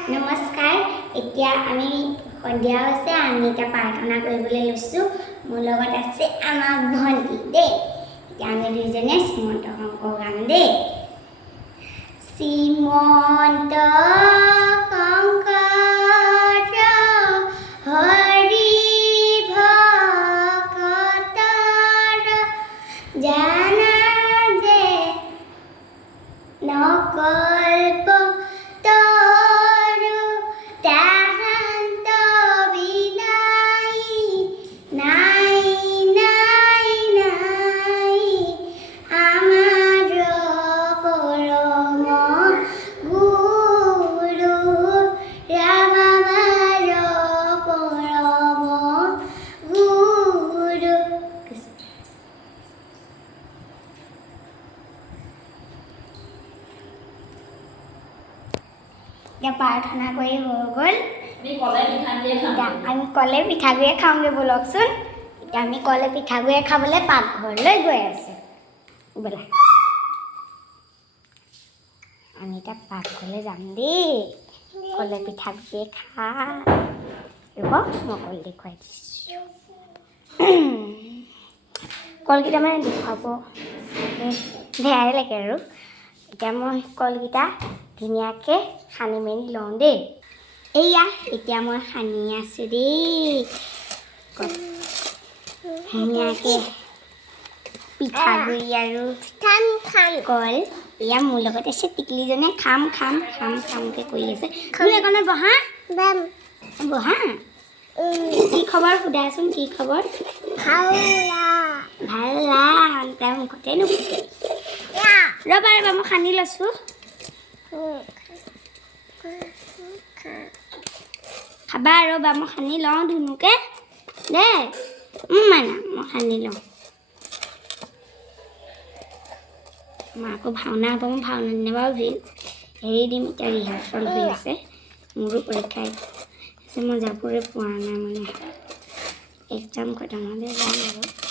নমস্কাৰ এতিয়া আমি সন্ধিয়া হৈছে আমি এতিয়া প্ৰাৰ্থনা কৰিবলৈ লৈছোঁ মোৰ লগত আছে আমাৰ ভণ্টি দেই এতিয়া আমি দুইজনে শ্ৰীমন্ত শংকৰ গাম দেই শ্ৰীমন্ত শংকৰ হৰি ভকতৰ জানা যে নকল্প প্ৰাৰ্থনা কৰি হৈ গ'ল আমি কলে পিঠাগুড়িয়ে খাওঁগৈ ব'লকচোন এতিয়া আমি কলে পিঠাগুড়িয়ে খাবলৈ পাকঘৰলৈ গৈ আছোঁ বোলা আমি এতিয়া পাকঘৰলৈ যাম দেই কলে পিঠাগুড়িয়ে খা ৰ'ব মই কল দেখুৱাই দিছোঁ কলকেইটা মানে দেখুৱাব বেয়াই লাগে আৰু এতিয়া মই কলকেইটা ধুনীয়াকৈ সানি মেলি লওঁ দেই এয়া এতিয়া মই সানি আছোঁ দেই ধুনীয়াকৈ পিঠাগুড়ি আৰু কল এয়া মোৰ লগত আছে টিকলিজনে খাম খামকৈ কৰি আছে মোৰ এখনত বহা বহা কি খবৰ সোধাচোন কি খবৰ ভাল তাৰ মুখতে নুফুটে ৰ'বা মই সানি লৈছোঁ খাবা ৰ'বা মই সানি লওঁ ধুনুকৈ দেই মানা মই সানি লওঁ মই আকৌ ভাওনা হ'ব মই ভাওনা নেবাও হেৰি দিম এতিয়া ৰিহাৰ্চেল হৈ আছে মোৰো পৰীক্ষা আছে মই যাবলৈ পোৱা নাই মানে এক্সাম খতম হ'লে যাম আৰু